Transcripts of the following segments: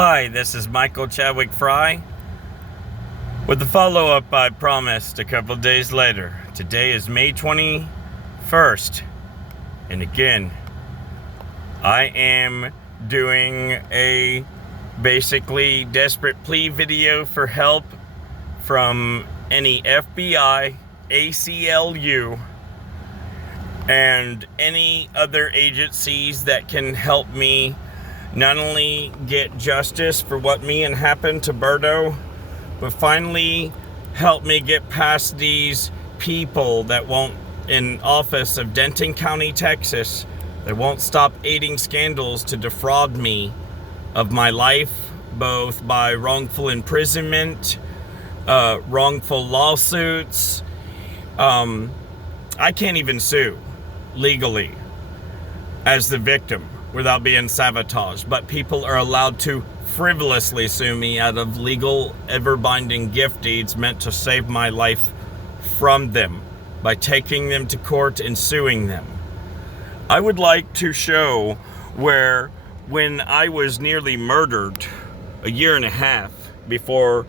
Hi, this is Michael Chadwick Fry with the follow-up I promised a couple days later. Today is May 21st, and again, I am doing a basically desperate plea video for help from any FBI, ACLU, and any other agencies that can help me not only get justice for what me and happened to Berto, but finally help me get past these people that won't, in office of Denton County, Texas, that won't stop aiding scandals to defraud me of my life, both by wrongful imprisonment, wrongful lawsuits. I can't even sue legally as the victim without being sabotaged, but people are allowed to frivolously sue me out of legal, ever-binding gift deeds meant to save my life from them by taking them to court and suing them. I would like to show where, when I was nearly murdered a year and a half before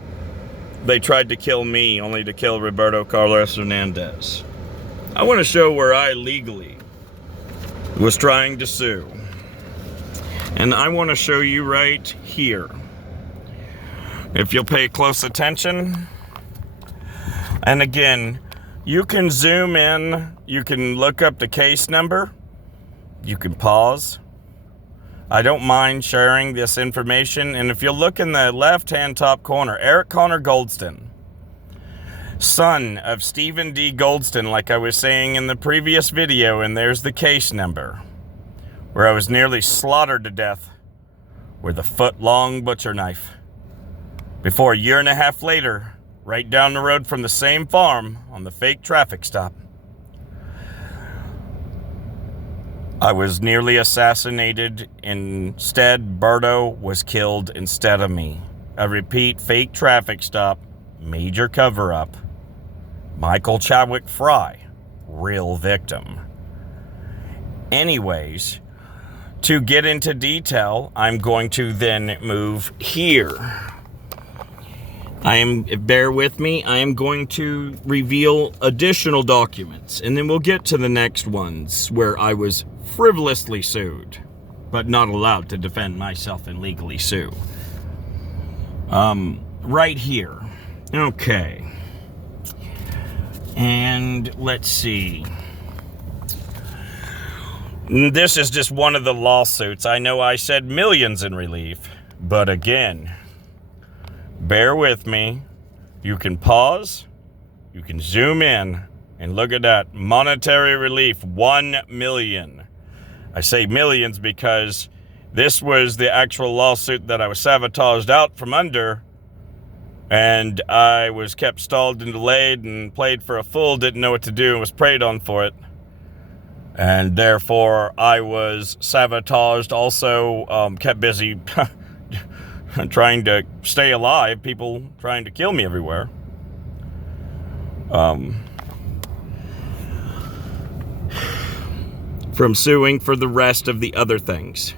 they tried to kill me, only to kill Roberto Carlos Hernandez, I want to show where I legally was trying to sue. And I want to show you right here. If you'll pay close attention. And again, you can zoom in. You can look up the case number. You can pause. I don't mind sharing this information. And if you'll look in the left-hand top corner, Eric Connor Goldston, son of Stephen D. Goldston, like I was saying in the previous video, and there's the case number, where I was nearly slaughtered to death with a foot-long butcher knife. Before a year and a half later, right down the road from the same farm on the fake traffic stop, I was nearly assassinated. Instead, Berto was killed instead of me. I repeat, fake traffic stop, major cover-up. Michael Chadwick Fry, real victim. Anyways, to get into detail, I'm going to then move here. Bear with me, I am going to reveal additional documents, and then we'll get to the next ones where I was frivolously sued, but not allowed to defend myself and legally sue. Right here. Okay. And let's see. This is just one of the lawsuits. I know I said millions in relief, but again, bear with me. You can pause, you can zoom in, and look at that. Monetary relief, 1 million. I say millions because this was the actual lawsuit that I was sabotaged out from under, and I was kept stalled and delayed and played for a fool, didn't know what to do, and was preyed on for it. And therefore, I was sabotaged, also kept busy trying to stay alive, people trying to kill me everywhere. From suing for the rest of the other things.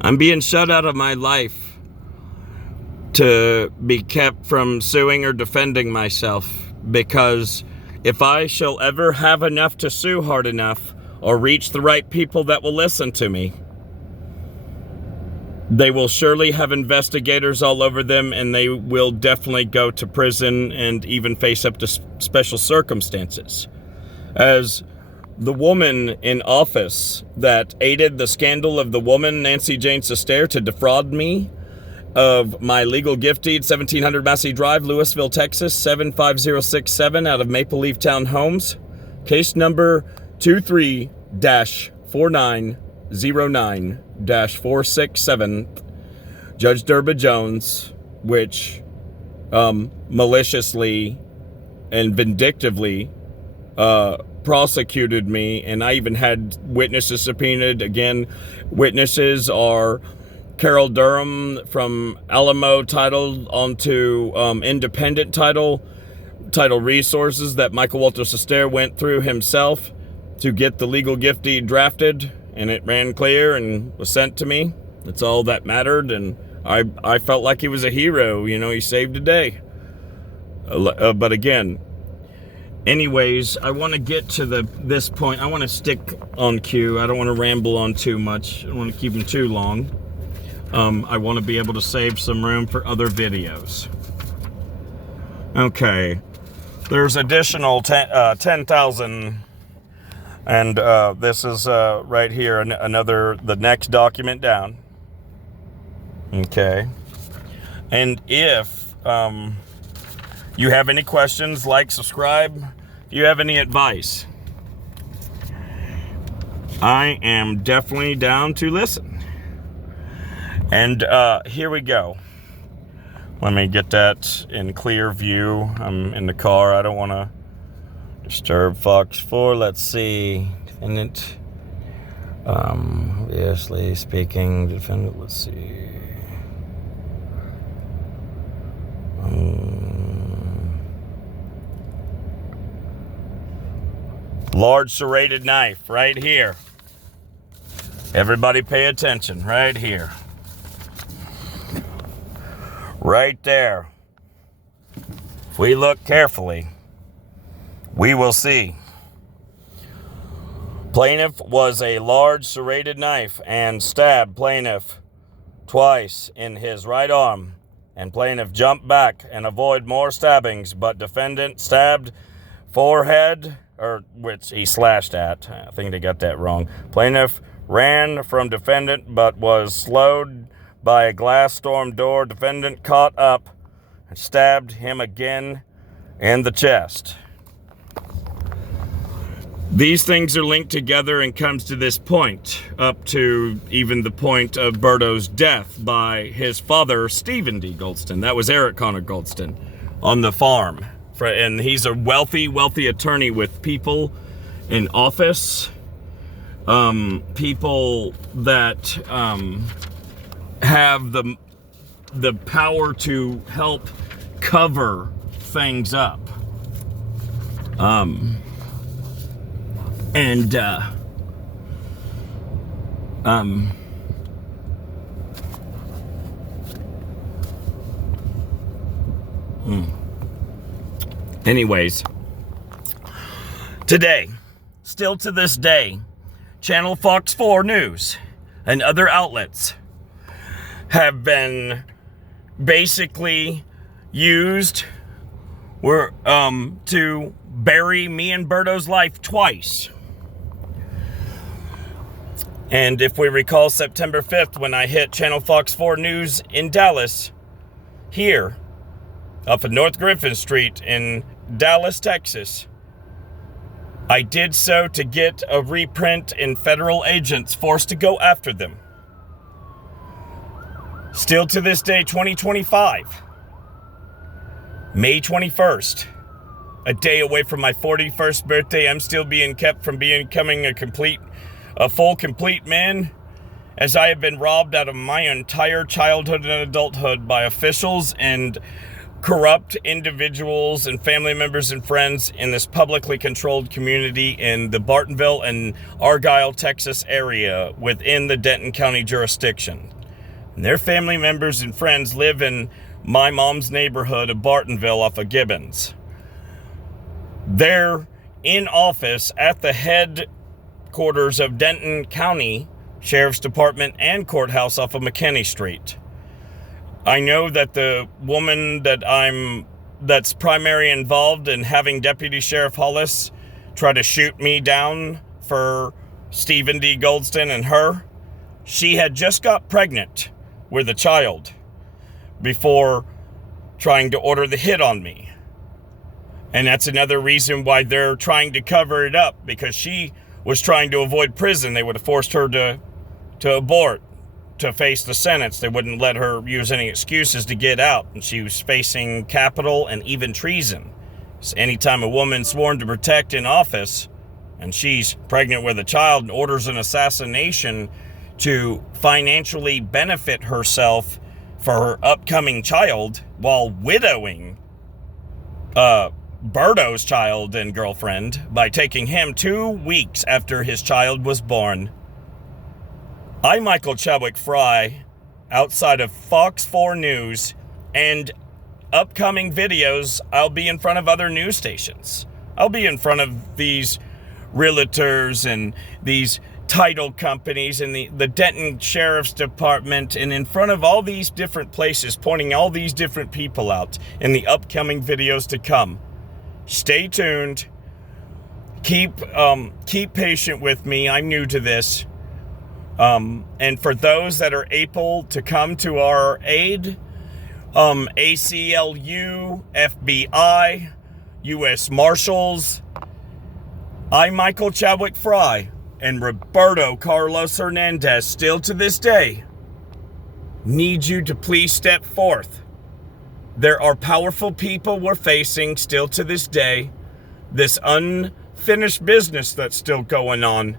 I'm being shut out of my life to be kept from suing or defending myself, because if I shall ever have enough to sue hard enough or reach the right people that will listen to me, they will surely have investigators all over them, and they will definitely go to prison and even face up to special circumstances. As the woman in office that aided the scandal of the woman, Nancy Jane Sester, to defraud me of my legal gift deed, 1700 Massey Drive, Lewisville, Texas, 75067, out of Maple Leaf Town Homes. Case number 23-4909-467. Judge Derba Jones, which maliciously and vindictively prosecuted me, and I even had witnesses subpoenaed. Again, witnesses are Carol Durham from Alamo Title onto Independent Title Resources that Michael Walter Sester went through himself to get the legal gift deed drafted, and it ran clear and was sent to me. That's all that mattered, and I felt like he was a hero. He saved the day. But again, anyways, I want to get to this point. I want to stick on cue. I don't want to ramble on too much. I don't want to keep them too long. I want to be able to save some room for other videos. Okay. There's additional 10,000, and this is right here, the next document down. Okay. And if you have any questions, like, subscribe. If you have any advice, I am definitely down to listen. And here we go. Let me get that in clear view. I'm in the car. I don't want to disturb Fox 4. Let's see. Defendant. Obviously speaking. Defendant. Let's see. Large serrated knife right here. Everybody pay attention right here. Right there. If we look carefully, we will see. Plaintiff was a large serrated knife and stabbed plaintiff twice in his right arm, and plaintiff jumped back and avoided more stabbings, but defendant stabbed forehead, which he slashed at. I think they got that wrong. Plaintiff ran from defendant but was slowed by a glass storm door. Defendant caught up and stabbed him again in the chest. These things are linked together and comes to this point, up to even the point of Berto's death by his father, Stephen D. Goldston. That was Eric Connor Goldston on the farm. And he's a wealthy attorney with people in office, people that have the power to help cover things up. Anyways, today, still to this day, Channel Fox 4 News and other outlets have been basically used to bury me and Berto's life twice. And if we recall September 5th, when I hit Channel Fox 4 News in Dallas, here, up at North Griffin Street in Dallas, Texas, I did so to get a reprint and federal agents forced to go after them. Still to this day, 2025, May 21st, a day away from my 41st birthday, I'm still being kept from becoming a full complete man, as I have been robbed out of my entire childhood and adulthood by officials and corrupt individuals and family members and friends in this publicly controlled community in the Bartonville and Argyle, Texas area within the Denton County jurisdiction. And their family members and friends live in my mom's neighborhood of Bartonville off of Gibbons. They're in office at the headquarters of Denton County Sheriff's Department and courthouse off of McKinney Street. I know that the woman that's primary involved in having Deputy Sheriff Hollis try to shoot me down for Stephen D. Goldston and her, she had just got pregnant with a child before trying to order the hit on me. And that's another reason why they're trying to cover it up, because she was trying to avoid prison. They would have forced her to abort, to face the sentence. They wouldn't let her use any excuses to get out, and she was facing capital and even treason. So anytime a woman sworn to protect in office and she's pregnant with a child and orders an assassination to financially benefit herself for her upcoming child while widowing Berto's child and girlfriend by taking him 2 weeks after his child was born. I, Michael Chadwick Fry, outside of Fox 4 News and upcoming videos. I'll be in front of other news stations. I'll be in front of these realtors and these title companies and the Denton Sheriff's Department, and in front of all these different places, pointing all these different people out in the upcoming videos to come. Stay tuned. Keep patient with me. I'm new to this. And for those that are able to come to our aid, ACLU, FBI, U.S. Marshals, I, Michael Chadwick Fry, and Roberto Carlos Hernandez, still to this day, need you to please step forth. There are powerful people we're facing still to this day. This unfinished business that's still going on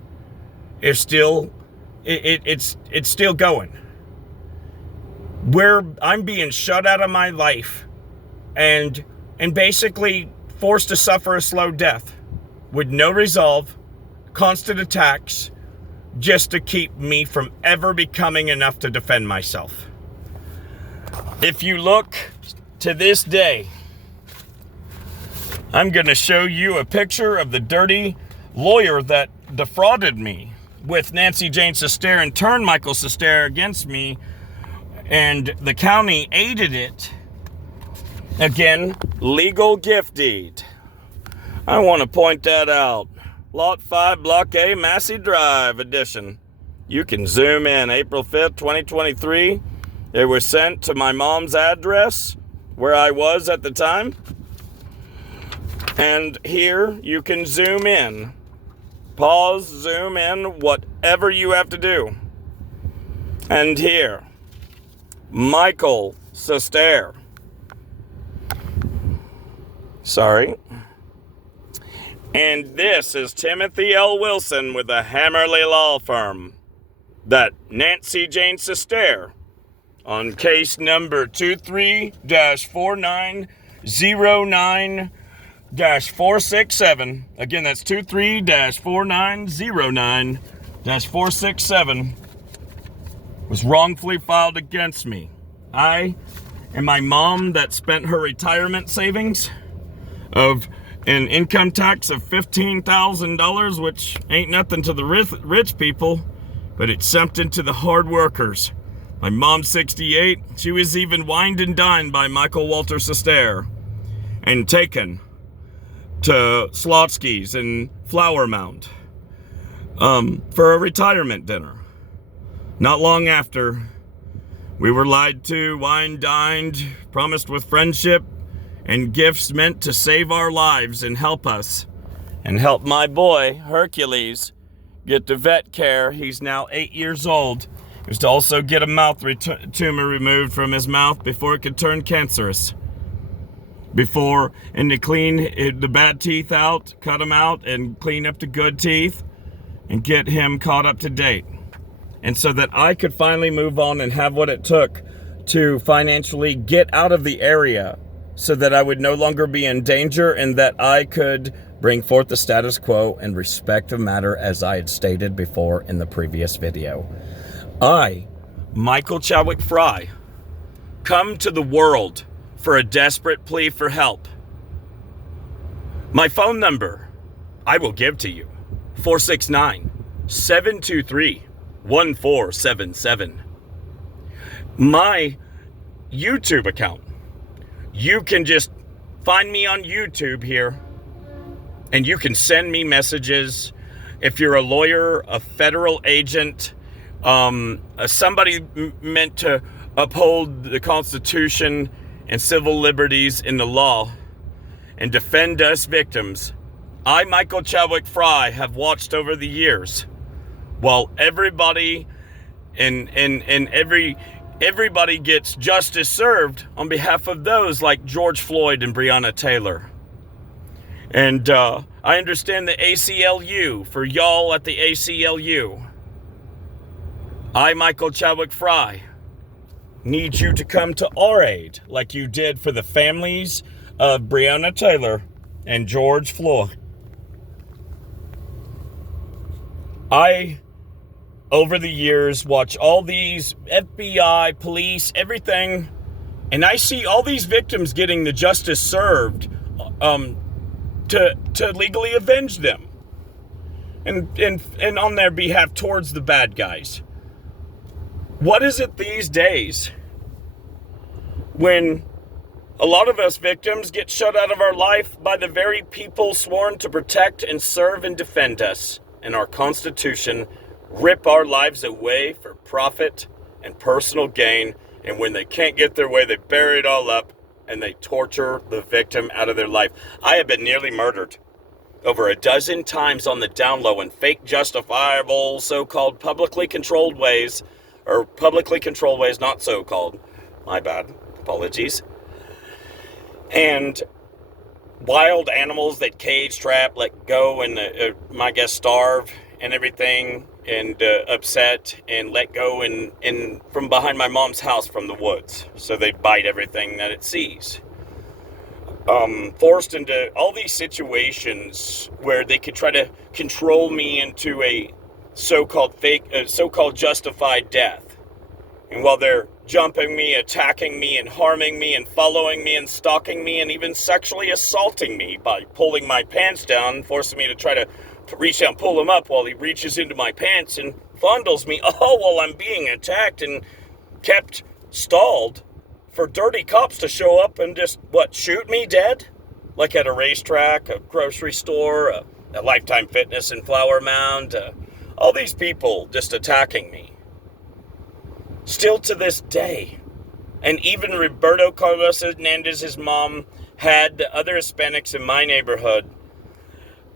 is still, it's still going. I'm being shut out of my life and basically forced to suffer a slow death with no resolve, constant attacks, just to keep me from ever becoming enough to defend myself. If you look to this day, I'm going to show you a picture of the dirty lawyer that defrauded me with Nancy Jane Sester and turned Michael Sester against me, and the county aided it. Again, legal gift deed. I want to point that out. Lot 5, Block A, Massey Drive edition. You can zoom in. April 5th, 2023. It was sent to my mom's address, where I was at the time. And here you can zoom in. Pause, zoom in, whatever you have to do. And here, Michael Sester. Sorry. And this is Timothy L. Wilson with the Hammerly Law Firm. That Nancy Jane Sester on case number 23-4909-467. Again, that's 23-4909-467 was wrongfully filed against me. I and my mom that spent her retirement savings of an income tax of $15,000, which ain't nothing to the rich people, but it's something to the hard workers. My mom's 68. She was even wined and dined by Michael Walter Sester and taken to Slotsky's and Flower Mound for a retirement dinner. Not long after, we were lied to, wined, dined, promised with friendship and gifts meant to save our lives and help us, and help my boy, Hercules, get to vet care. He's now 8 years old. He was to also get a mouth tumor removed from his mouth before it could turn cancerous. And to clean the bad teeth out, cut them out, and clean up the good teeth, and get him caught up to date. And so that I could finally move on and have what it took to financially get out of the area, so that I would no longer be in danger, and that I could bring forth the status quo and respect the matter as I had stated before in the previous video. I, Michael Chadwick Fry, come to the world for a desperate plea for help. My phone number, I will give to you, 469-723-1477. My YouTube account, you can just find me on YouTube here, and you can send me messages. If you're a lawyer, a federal agent, somebody meant to uphold the Constitution and civil liberties in the law and defend us victims, I, Michael Chadwick Fry, have watched over the years while everybody everybody gets justice served on behalf of those like George Floyd and Breonna Taylor. And I understand the ACLU, for y'all at the ACLU. I, Michael Chadwick Fry, need you to come to our aid like you did for the families of Breonna Taylor and George Floyd. I over the years, watch all these FBI, police, everything, and I see all these victims getting the justice served to legally avenge them and on their behalf towards the bad guys. What is it these days when a lot of us victims get shut out of our life by the very people sworn to protect and serve and defend us, and our Constitution rip our lives away for profit and personal gain, and when they can't get their way, they bury it all up and they torture the victim out of their life. I have been nearly murdered over a dozen times on the down low in fake, justifiable, so-called publicly controlled ways, or publicly controlled ways, not so-called. My bad. Apologies. And wild animals that cage trap, let go, and my guess starve and everything, and upset and let go and from behind my mom's house from the woods, so they bite everything that it sees. Forced into all these situations where they could try to control me into a so-called so-called justified death. And while they're jumping me, attacking me, and harming me, and following me, and stalking me, and even sexually assaulting me by pulling my pants down, forcing me to try to reach out and pull him up while he reaches into my pants and fondles me, all while I'm being attacked and kept stalled for dirty cops to show up and just, shoot me dead? Like at a racetrack, a grocery store, a Lifetime Fitness and Flower Mound, all these people just attacking me. Still to this day. And even Roberto Carlos Hernandez's mom had the other Hispanics in my neighborhood,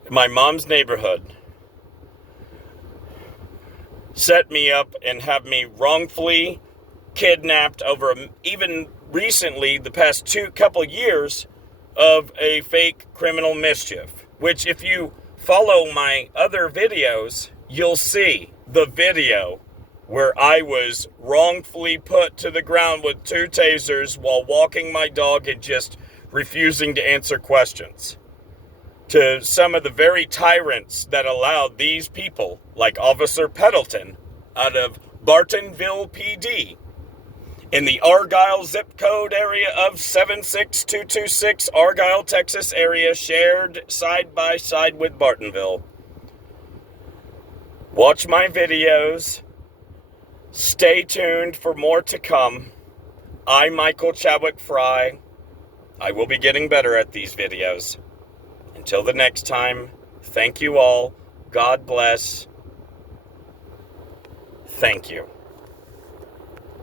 my mom's neighborhood, set me up and have me wrongfully kidnapped over even recently, the past couple years, of a fake criminal mischief. Which, if you follow my other videos, you'll see the video where I was wrongfully put to the ground with 2 tasers while walking my dog and just refusing to answer questions. To some of the very tyrants that allowed these people, like Officer Pendleton out of Bartonville PD, in the Argyle zip code area of 76226, Argyle, Texas area, shared side by side with Bartonville. Watch my videos. Stay tuned for more to come. I'm Michael Chadwick Fry. I will be getting better at these videos. Until the next time, thank you all. God bless. Thank you.